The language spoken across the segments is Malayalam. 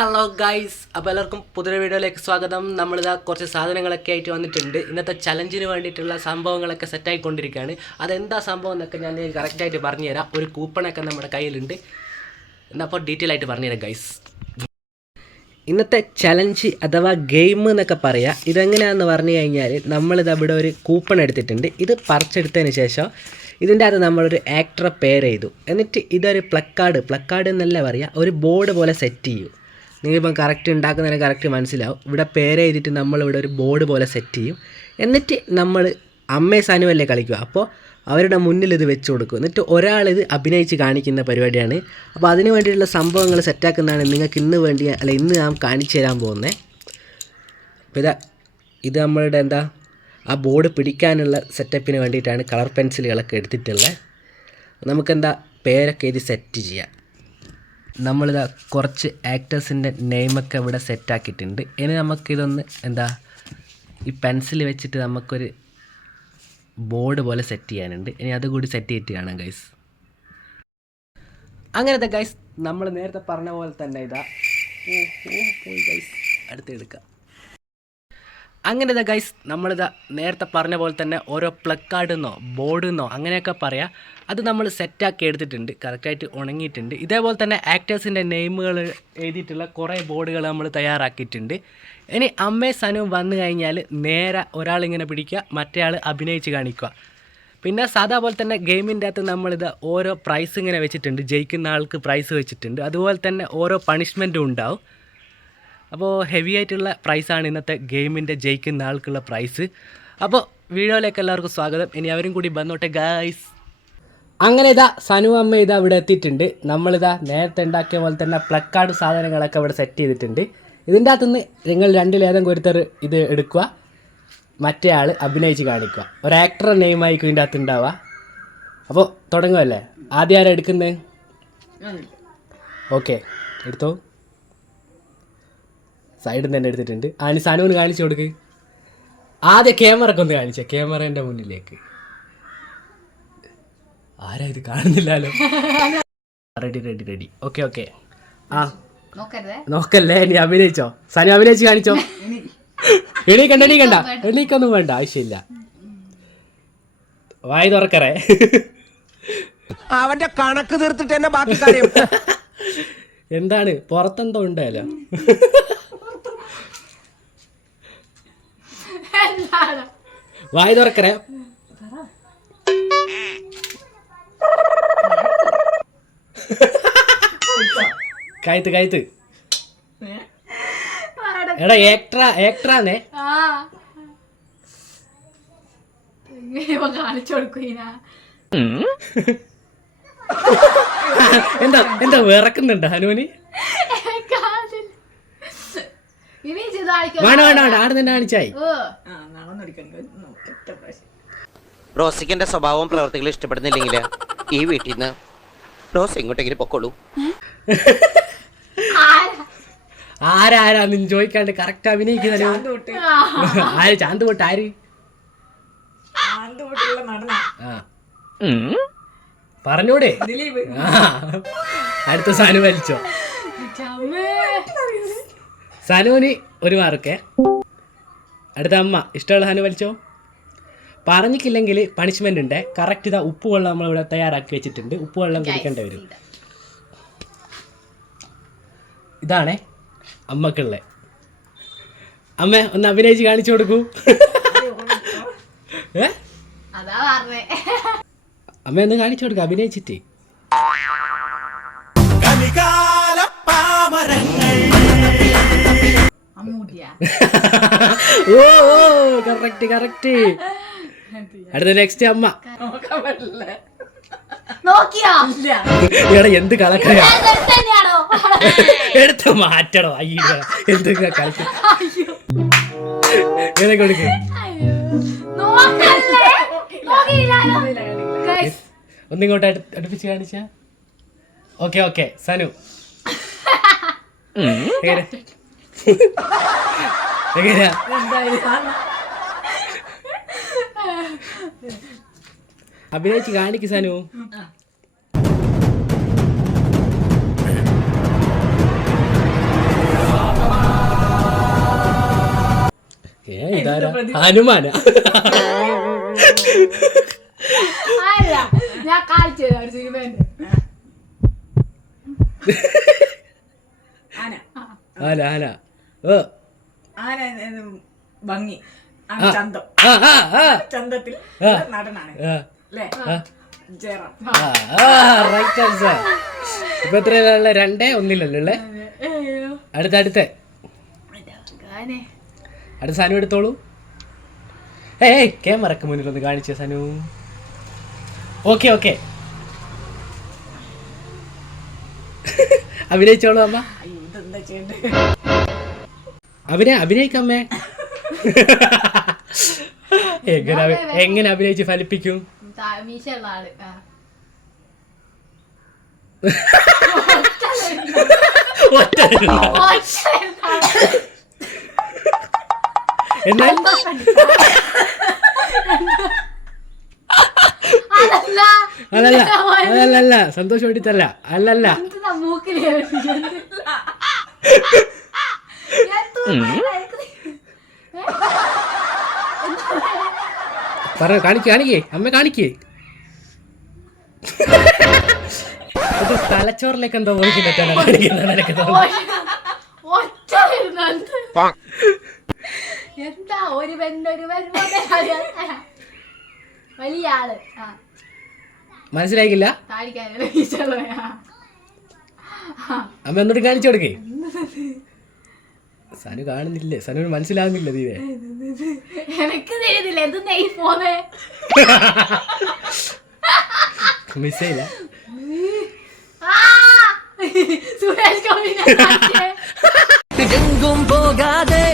ഹലോ ഗൈസ് അപ്പോൾ എല്ലാവർക്കും പുതിയ വീഡിയോയിലേക്ക് സ്വാഗതം. നമ്മളിതാ കുറച്ച് സാധനങ്ങളൊക്കെ ആയിട്ട് വന്നിട്ടുണ്ട്. ഇന്നത്തെ ചലഞ്ചിന് വേണ്ടിയിട്ടുള്ള സംഭവങ്ങളൊക്കെ സെറ്റായിക്കൊണ്ടിരിക്കുകയാണ് അതെന്താ സംഭവം എന്നൊക്കെ ഞാൻ കറക്റ്റായിട്ട് പറഞ്ഞുതരാം. ഒരു കൂപ്പണൊക്കെ നമ്മുടെ കയ്യിലുണ്ട്. എന്നപ്പോൾ ഡീറ്റെയിൽ ആയിട്ട് പറഞ്ഞുതരാം ഗൈസ് ഇന്നത്തെ ചലഞ്ച് അഥവാ ഗെയിം എന്നൊക്കെ പറയാം ഇതെങ്ങനെയാണെന്ന് പറഞ്ഞു കഴിഞ്ഞാൽ നമ്മളിത് അവിടെ ഒരു കൂപ്പൺ എടുത്തിട്ടുണ്ട്. ഇത് പറിച്ചെടുത്തതിന് ശേഷം ഇതിന്റെ അകത്ത് നമ്മളൊരു ആക്ടറെ പേര് ചെയ്തു. എന്നിട്ട് ഇതൊരു പ്ലക്കാർഡ് പ്ലക്കാർഡ് എന്നല്ല പറയുക ഒരു ബോർഡ് പോലെ സെറ്റ് ചെയ്യും. നിങ്ങളിപ്പം കറക്റ്റ് ഉണ്ടാക്കുന്നതിന് കറക്റ്റ് മനസ്സിലാവും. ഇവിടെ പേര് നമ്മൾ ഇവിടെ ഒരു ബോർഡ് പോലെ സെറ്റ് ചെയ്യും. എന്നിട്ട് നമ്മൾ അമ്മേ സാനുവല്ലേ കളിക്കുക. അപ്പോൾ അവരുടെ മുന്നിൽ ഇത് വെച്ച് കൊടുക്കും. എന്നിട്ട് ഒരാളിത് അഭിനയിച്ച് കാണിക്കുന്ന പരിപാടിയാണ്. അപ്പോൾ അതിന് വേണ്ടിയിട്ടുള്ള സംഭവങ്ങൾ സെറ്റാക്കുന്നതാണ് നിങ്ങൾക്ക് ഇന്ന് വേണ്ടി അല്ല ഇന്ന് ഞാൻ കാണിച്ചു തരാൻ പോകുന്നത് അപ്പോൾ ഇതാ ഇത് നമ്മളുടെ എന്താ ആ ബോർഡ് പിടിക്കാനുള്ള സെറ്റപ്പിന് വേണ്ടിയിട്ടാണ് കളർ പെൻസിലുകളൊക്കെ എടുത്തിട്ടുള്ളത്. നമുക്കെന്താ പേരൊക്കെ ഇത് സെറ്റ് ചെയ്യാം. നമ്മളിതാ കുറച്ച് ആക്ടേഴ്സിന്റെ നെയിമൊക്കെ ഇവിടെ സെറ്റാക്കിയിട്ടുണ്ട് ഇനി നമുക്കിതൊന്ന് എന്താ ഈ പെൻസിൽ വെച്ചിട്ട് നമുക്കൊരു ബോർഡ് പോലെ സെറ്റ് ചെയ്യാനുണ്ട്. ഇനി അതുകൂടി സെറ്റ് ചെയ്തിട്ട് കാണാം ഗൈസ് അങ്ങനത്തെ ഗൈസ് നമ്മൾ നേരത്തെ പറഞ്ഞ പോലെ തന്നെ ഇതാ. പോയി ഗൈസ് അടുത്തെടുക്കാം അങ്ങനത്തെ ഗൈസ് നമ്മളിതാ നേരത്തെ പറഞ്ഞ പോലെ തന്നെ ഓരോ പ്ലക്കാർഡെന്നോ ബോർഡെന്നോ അങ്ങനെയൊക്കെ പറയാം. അത് നമ്മൾ സെറ്റാക്കി എടുത്തിട്ടുണ്ട് കറക്റ്റായിട്ട് ഉണങ്ങിയിട്ടുണ്ട്. ഇതേപോലെ തന്നെ ആക്ടേഴ്സിന്റെ നെയിമുകൾ എഴുതിയിട്ടുള്ള കുറേ ബോർഡുകൾ നമ്മൾ തയ്യാറാക്കിയിട്ടുണ്ട്. ഇനി അമ്മേ സനവും വന്നു കഴിഞ്ഞാൽ നേരെ ഒരാളിങ്ങനെ പിടിക്കുക മറ്റേയാൾ അഭിനയിച്ച് കാണിക്കുക. പിന്നെ സാധാ പോലെ തന്നെ ഗെയിമിന്റെ അകത്ത് നമ്മളിത് ഓരോ പ്രൈസ് ഇങ്ങനെ വെച്ചിട്ടുണ്ട് ജയിക്കുന്ന ആൾക്ക് പ്രൈസ് വെച്ചിട്ടുണ്ട്. അതുപോലെ തന്നെ ഓരോ പണിഷ്മെന്റും ഉണ്ടാവും. അപ്പോൾ ഹെവി ആയിട്ടുള്ള പ്രൈസാണ് ഇന്നത്തെ ഗെയിമിന്റെ ജയിക്കുന്ന ആൾക്കുള്ള പ്രൈസ് അപ്പോൾ വീഡിയോയിലേക്ക് എല്ലാവർക്കും സ്വാഗതം. ഇനി അവരും കൂടി വന്നോട്ടെ ഗായ്സ് അങ്ങനെ ഇതാ സനു അമ്മ ഇതാ ഇവിടെ എത്തിയിട്ടുണ്ട്. നമ്മളിതാ നേരത്തെ ഉണ്ടാക്കിയ പോലെ തന്നെ പ്ലക്കാർഡ് സാധനങ്ങളൊക്കെ ഇവിടെ സെറ്റ് ചെയ്തിട്ടുണ്ട്. ഇതിന്റെ അകത്തുനിന്ന് നിങ്ങൾ രണ്ടിലേതെങ്കിലും ഒരുത്തർ ഇത് എടുക്കുക. മറ്റേ ആൾ അഭിനയിച്ച് കാണിക്കുക. ഒരു ആക്ടറെ നെയിമായിരിക്കും ഇതിന്റെ അകത്ത് ഉണ്ടാവുക. അപ്പോൾ തുടങ്ങുമല്ലേ ആദ്യം ആരാ എടുക്കുന്നത്? ഓക്കെ എടുത്തോ. സൈഡിൽ നിന്ന് തന്നെ എടുത്തിട്ടുണ്ട്. അതിന് ഒന്ന് കാണിച്ചു കൊടുക്ക്. ആദ്യം ക്യാമറക്ക് ഒന്ന് കാണിച്ചേ. ക്യാമറേന്റെ മുന്നിലേക്ക്. ആരാ ഇത് കാണുന്നില്ലല്ലോ? Ready ready ready okay okay ആ. നോക്കല്ലേ? നീ അഭിനയിച്ചോ? സനു അഭിനയിച്ച് കാണിച്ചോ? എണീക്കണ്ട എണീക്കണ്ട. എണീക്കൊന്നും വേണ്ട. ആവശ്യമില്ല. വായി തുറക്കറേ. അവന്റെ കണക്ക് തീർത്തിട്ട് തന്നെ ബാക്കി കാര്യം എന്താണ്? പുറത്തെന്തോ ഉണ്ടല്ലോ വായി തുറക്കറേ കയത്ത് കയത്ത്. എടാ ഏക്ട്രാ ഏക്ട്രാന്നേ. കാണിച്ചു കൊടുക്കുന എന്താ എന്താ വിറക്കുന്നുണ്ട് ഹനുവിന് ഇനി ചെയ്ത് കാണിക്കാം വേണ്ട വേണ്ട വേണ്ട ആടെ തന്നെ കാണിച്ചായി ഓ. റോസിക്കിന്റെ സ്വഭാവവും പ്രവർത്തികളും ഇഷ്ടപ്പെടുന്നില്ലെങ്കിൽ ഈ വീട്ടിൽ നിന്ന് റോസ് എങ്ങോട്ടെങ്കിലും പൊക്കോളൂ. ആരാ? ആരാരാ? നിൻ ചോദിക്കാണ്ട് കറക്റ്റ് അഭിനയിക്കുന്ന ആര്? ചാന്ത് പൊട്ട് ആര് ആ. പറഞ്ഞൂടെ? ആ. അടുത്ത സാധനം വലിച്ചോ. സനുവിന് ഒരു മാർക്കേ. അടുത്ത അമ്മ ഇഷ്ടമുള്ള സനു വലിച്ചോ? പറഞ്ഞിട്ടില്ലെങ്കിൽ പണിഷ്മെന്റ് ഉണ്ട്. കറക്റ്റ് ഇതാ ഉപ്പ് വെള്ളം നമ്മളിവിടെ തയ്യാറാക്കി വെച്ചിട്ടുണ്ട്. ഉപ്പ് വെള്ളം കുടിക്കേണ്ടി വരും. ഇതാണേ അമ്മക്കുള്ള. അമ്മ ഒന്ന് അഭിനയിച്ച് കാണിച്ചു കൊടുക്കൂ. അമ്മ ഒന്ന് കാണിച്ചു കൊടുക്കൂ അഭിനയിച്ചിട്ട്. ഓ കറക്റ്റ് കറക്റ്റ് അടുത്ത നെക്സ്റ്റ് അമ്മ. എടാ എന്ത് തന്നെയാണോ? എടുത്ത് മാറ്റണോ? അയ്യോ എന്തൊക്കെ കളിച്ചു. ഇങ്ങനെ കൊടുക്ക്. ഒന്നിങ്ങോട്ട് അടുപ്പിച്ച് കാണിച്ച? Okay okay Sanu. എങ്ങനെ? എങ്ങനെയാ? അഭിനയിച്ച് കാണിക്ക് സനു. ഏ ഇതാരാ? ഹനുമാന. ഞാൻ കാണിച്ചു തരാം ഒരു സിനിമേന്റെ ആന ആന. ഓ എന്ന് ഭംഗി. ആ. ചന്തം. ചന്തത്തിൽ നടനാണ്. അല്ലേ? ജയറാം. റൈറ്റ് ആൻസർ ഇപ്പൊ എത്രയുള്ള രണ്ടേ ഒന്നില്ലല്ലോ അല്ലേ അടുത്ത അടുത്ത. അടുത്ത എടുത്തോളൂ. ഏയ് ക്യാമറക്ക് മുന്നിൽ ഒന്ന് കാണിച്ചേ സനു. Okay okay. അഭിനയിച്ചോളൂ അമ്മ. ഇതെന്താ ചെയ്യണ്ടേ? അഭിനയ അഭിനയിക്കമ്മേ എങ്ങനെ എങ്ങനെ അഭിനയിച്ച് ഫലിപ്പിക്കും? അല്ലല്ല. എന്നാൽ? അതല്ല. അതല്ല സന്തോഷം വേണ്ടിട്ടല്ല അല്ലല്ല. മൂക്കിൽ കാണിക്കേ പറ കാണിക്ക് അമ്മ കാണിക്കേ. അത് തലച്ചോറിലേക്ക് എന്തോ ഒഴിക്കുന്നിട്ടാണ് കാണിക്കുന്നത് എനിക്ക് എന്താ ഒരു പെണ്ണൊരു വലിയ ആൾ. മനസ്സിലായിക്കില്ല? അമ്മ ഒന്നുകൂടി കാണിച്ചു കൊടുക്കേ. സനു കാണുന്നില്ലേ? സനു മനസ്സിലാകുന്നില്ല തീരെ എനിക്ക് തരുന്നില്ല എന്തെന്നാ ഈ ഫോണ് മിസ്സായില്ല. എങ്കും പോകാതെ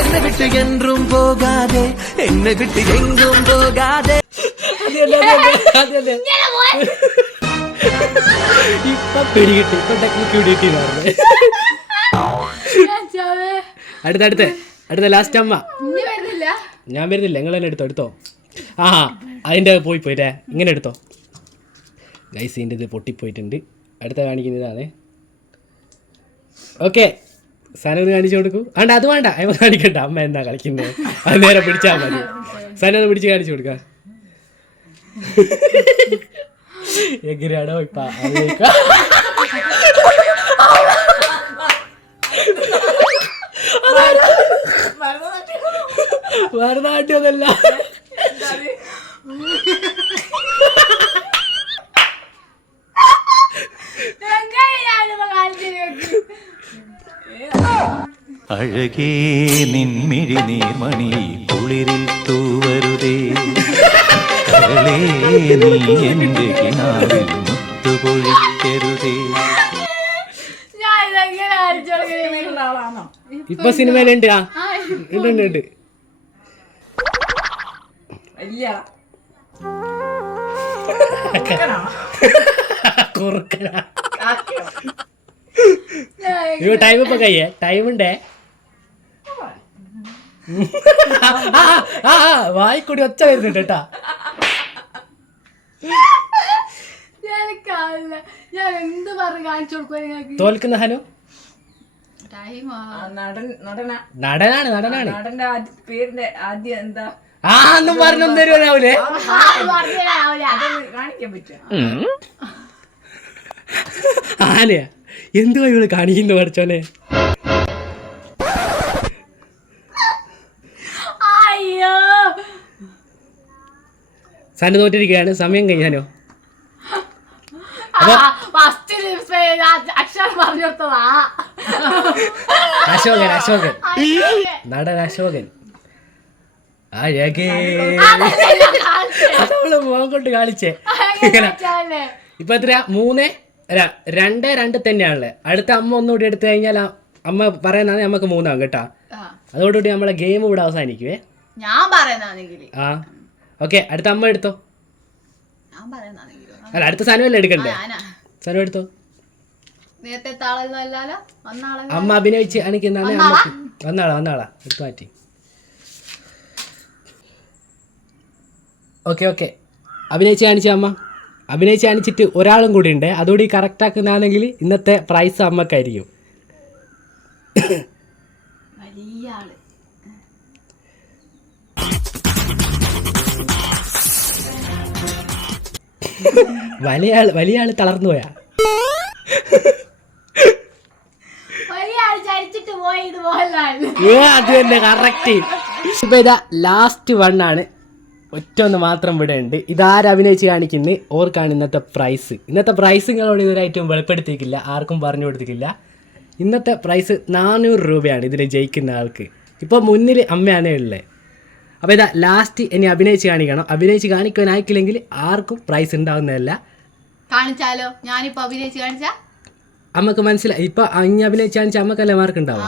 എന്നെ വിട്ട് എന്നും പോകാതെ എന്നെ വിട്ട് എങ്കും പോകാതെ. ഇപ്പൊ പിടികിട്ടി ഇപ്പൊ ടെക്നിക്ക് പിടികിട്ടി പറഞ്ഞു. അടുത്ത അടുത്ത. അടുത്ത ലാസ്റ്റ് അമ്മ. ഞാൻ വരുന്നില്ല. നിങ്ങൾ തന്നെ എടുത്തോ എടുത്തോ. ആ അതിന്റെ പോയി പോയിട്ടേ. ഇങ്ങനെ എടുത്തോ. ഗൈസ് ഇതിന്റെ ഇത് പൊട്ടിപ്പോയിട്ടുണ്ട്. അടുത്ത കാണിക്കുന്നതാണ് ഓക്കെ സന ഒന്ന് കാണിച്ചു കൊടുക്കൂ. വേണ്ട അത് വേണ്ട. അമ്മ കാണിക്കണ്ട. അമ്മ എന്താ കളിക്കുന്നത്? അത് നേരെ പിടിച്ചാൽ മതി. സന ഒന്ന് പിടിച്ച് കാണിച്ചു കൊടുക്ക. എങ്ങനെയാണോ ഇപ്പൊ? അതിലേക്ക് അതല്ല അഴകേ നിൻമിഴി നീർമണി കുളിരിൽ തൂവരുതേ. നീ എന്റെ കിനാവിൽ മുത്തുപൊഴിക്കരുതേ. ഇപ്പൊ സിനിമയിലുണ്ട്. ആ ഉണ്ട്. കുറുക്കനാ? ടൈം ഇപ്പൊ കയ്യേ ടൈം ഉണ്ടേ? വായിക്കൂടി ഒച്ച വരുന്നുണ്ട് കേട്ടാ. ഞാൻ എന്ത് പറഞ്ഞു കാണിച്ചു കൊടുക്കും നിങ്ങൾക്ക്? തോൽക്കുന്ന നടനാ നടനാണ് നടനാണ്. നടന്റെ ആദ്യ പേരിന്റെ ആദ്യം എന്താ? ആ എന്നും പറഞ്ഞൊന്നും പറഞ്ഞാവില്ല അതൊന്ന് കാണിക്കാൻ പറ്റുമോ? ആനയാ. എന്തുവാ ഇവൾ കാണിക്കുന്നു പഠിച്ചോനെ? അയ്യോ. സന തോറ്റിരിക്കുകയാണ്. സമയം കഴിഞ്ഞാനോ ഫസ്റ്റ് അക്ഷരം പറഞ്ഞു കൊടുത്തതാ. അശോകൻ അശോകൻ. നടൻ അശോകൻ. അഴകേ. അതവൾ മുഖം കൊണ്ട് കാണിച്ചേ. ഇപ്പൊ എത്രയാ? മൂന്ന് അല്ല രണ്ട് രണ്ട് തന്നെയാണല്ലേ. അടുത്ത അമ്മ ഒന്നുകൂടി എടുത്തു കഴിഞ്ഞാൽ അമ്മ പറയുന്നതാണ് നമുക്ക് മൂന്നാകും കേട്ടാ. ആ, അതോടുകൂടി നമ്മളെ ഗെയിം ഇവിടെ അവസാനിക്കുവേ. ഞാൻ പറയുന്നാണെങ്കിൽ ആ. ഓക്കെ അടുത്ത അമ്മ എടുത്തോ? അല്ല അടുത്ത സാധനം എടുക്കണ്ടേ? ഞാനാ. സാധനം എടുത്തോ? നേരത്തെ അമ്മ അഭിനയിച്ച് എനിക്ക് വന്നാളാ? വന്നാളാ എടുത്തു മാറ്റി. Okay okay. അഭിനയിച്ച് കാണിച്ച അമ്മ. അഭിനയിച്ച് കാണിച്ചിട്ട് ഒരാളും കൂടി ഉണ്ട്. അതുകൂടി കറക്റ്റ് ആക്കുന്നതാണെങ്കിൽ ഇന്നത്തെ പ്രൈസ് അമ്മക്കായിരിക്കും. വലിയ ആൾ വലിയ ആൾ തളർന്നു പോയാ വലിയ ആൾ ചരിച്ചിട്ട് പോയി ഇത് മോഹൻലാൽ ഏ, അത് തന്നെ കറക്റ്റ് ഇപ്പൊ ഇതാ ലാസ്റ്റ് വൺ ആണ്. ഒറ്റ ഒന്ന് മാത്രം ഇവിടെ ഉണ്ട്. ഇതാര് അഭിനയിച്ച് കാണിക്കുന്നത് ഓർക്കാണ് ഇന്നത്തെ പ്രൈസ് ഇന്നത്തെ പ്രൈസ് നിങ്ങളോട് ഇതൊരായിട്ടും വെളിപ്പെടുത്തിയിട്ടില്ല. ആർക്കും പറഞ്ഞു കൊടുത്തിട്ടില്ല. ഇന്നത്തെ പ്രൈസ് നാനൂറ് രൂപയാണ് ഇതിൽ ജയിക്കുന്ന ആൾക്ക്. ഇപ്പോൾ മുന്നിൽ അമ്മയാണേ ഉള്ളത് അപ്പോൾ ഇതാ ലാസ്റ്റ് ഇനി അഭിനയിച്ച് കാണിക്കണം. അഭിനയിച്ച് കാണിക്കാൻ ആയിക്കില്ലെങ്കിൽ ആർക്കും പ്രൈസ് ഉണ്ടാവുന്നതല്ല. കാണിച്ചാലോ? ഞാനിപ്പോൾ അഭിനയിച്ച് കാണിച്ചാ? അമ്മയ്ക്ക് മനസ്സിലായി. ഇപ്പൊ അഞ്ഞ് അഭിനയിച്ചാൽ അമ്മക്കല്ല അമ്മക്കല്ലേ മാർക്ക് ഉണ്ടാവും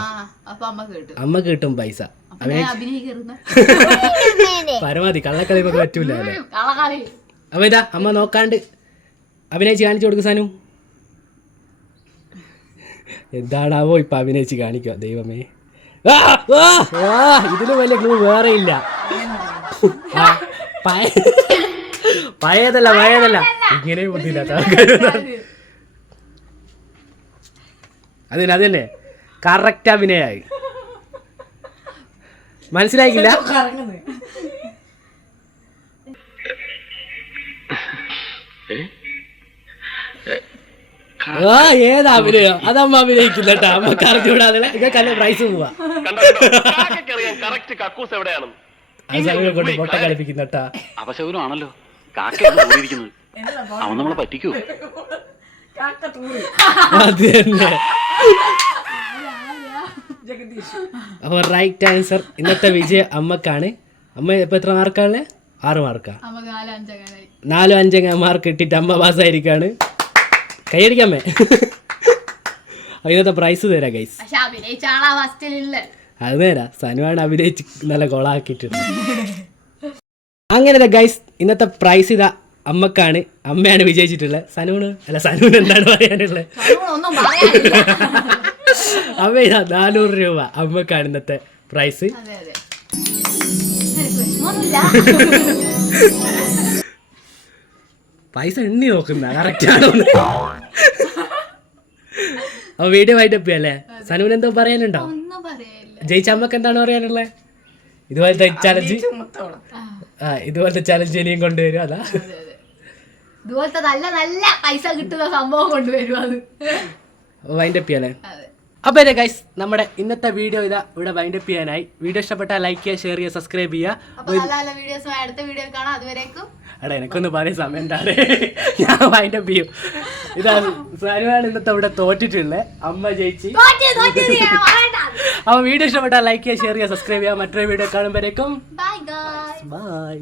അമ്മ കേട്ടു. പൈസ. പരമാവധി കള്ളക്കളി നമുക്ക് പറ്റൂല അല്ലേ? കളകളി അപ്പൊ ഇതാ അമ്മ നോക്കാണ്ട് അഭിനയിച്ച് കാണിച്ചു കൊടുക്കും സാനു. എന്താണാവോ ഇപ്പൊ അഭിനയിച്ച് കാണിക്കുക ദൈവമേ. ഇതിന് വല്ല ആ, ഇതിലും വലിയ ക്ലൂ വേറെ ഇല്ല. പഴയതല്ല പഴയതല്ല. ഇങ്ങനെ ബുദ്ധിയില്ലാത്ത. അതിന് അതന്നെ കറക്റ്റ് അഭിനയായി മനസ്സിലായിക്കില്ല? ആ ഏതാ അഭിനയം? അതമ്മ അഭിനയിക്കില്ല കേട്ടോ അമ്മ കറച്ചുകൂടാതെ ഇതൊക്കെ പ്രൈസ് പോവാ. കൊണ്ട് പൊട്ട കളിപ്പിക്കുന്ന കേട്ടാ അപശകുനമാണല്ലോ കാക്കയാണ് അവൻ നമ്മളെ പറ്റിക്കൂ? കാക്ക തൂറി. അത് തന്നെ. അപ്പോൾ റൈറ്റ് ആൻസർ ഇന്നത്തെ വിജയ അമ്മക്കാണ്. അമ്മ ഇപ്പൊ എത്ര മാർക്കാണ്? ആറ് മാർക്കാ. നാലും അഞ്ചങ്ങ മാർക്ക് ഇട്ടിട്ട് അമ്മ പാസ്സായിരിക്കാണ് കൈയടിക്കാമേ ഇന്നത്തെ പ്രൈസ് തരാം ഗൈസ് അത് നേരാ സനുവാണ് അഭിനയിച്ച് നല്ല കൊളാക്കിയിട്ടുണ്ട് അങ്ങനെ ഗൈസ് ഇന്നത്തെ പ്രൈസ് ഇതാ അമ്മക്കാണ് അമ്മയാണ് വിജയിച്ചിട്ടുള്ളത്. സനൂണ് അല്ല സനൂൺ എന്താണ് പറയാനുള്ളത്? അമ്മ ഇതാ നാനൂറ് രൂപ അമ്മക്കാണ് ഇന്നത്തെ പ്രൈസ് പൈസ എണ്ണി നോക്കുന്ന കറക്റ്റാണോ അപ്പൊ വീഡിയോ വൈറ്റപ്പ് അല്ലേ സനൂൻ എന്തോ പറയാനുണ്ടോ? ജയിച്ച അമ്മയ്ക്ക് എന്താണ് പറയാനുള്ളത്? ഇതുപോലത്തെ ചലഞ്ച് ആ ഇതുപോലത്തെ ചലഞ്ച് ഇനിയും കൊണ്ടുവരും അതെ. ഇതുപോലത്തെ നല്ല നല്ല പൈസ കിട്ടുന്ന സംഭവം കൊണ്ടുവരും അത്. വൈൻഡപ്പ് ചെയ്യാനേ? അതെ. അപ്പോൾ ഇതേ ഗൈസ് നമ്മുടെ ഇന്നത്തെ വീഡിയോ ഇതാ ഇവിടെ വൈൻഡപ്പ് ചെയ്യാനായി. വീഡിയോ ഇഷ്ടപ്പെട്ടാൽ ലൈക്ക് ചെയ്യുക ഷെയർ ചെയ്യുക സബ്സ്ക്രൈബ് ചെയ്യുക. വീഡിയോസ് അടുത്ത വീഡിയോ കാണാം. അതുവരേക്കും എടാ എനിക്കൊന്ന് പറയാൻ സമയം എന്താണ് ഞാൻ വൈൻഡപ്പ് ചെയ്യും. ഇതാ സാരിമാണ് ഇന്നത്തെ ഇവിടെ തോറ്റിട്ടുള്ളത് അമ്മ ജയിച്ച്. അപ്പൊ അപ്പോൾ വീഡിയോ ഇഷ്ടപ്പെട്ടാൽ ലൈക്ക് ചെയ്യുക ഷെയർ ചെയ്യുക സബ്സ്ക്രൈബ് ചെയ്യുക. മറ്റൊരു വീഡിയോ കാണുമ്പോഴേക്കും ബൈ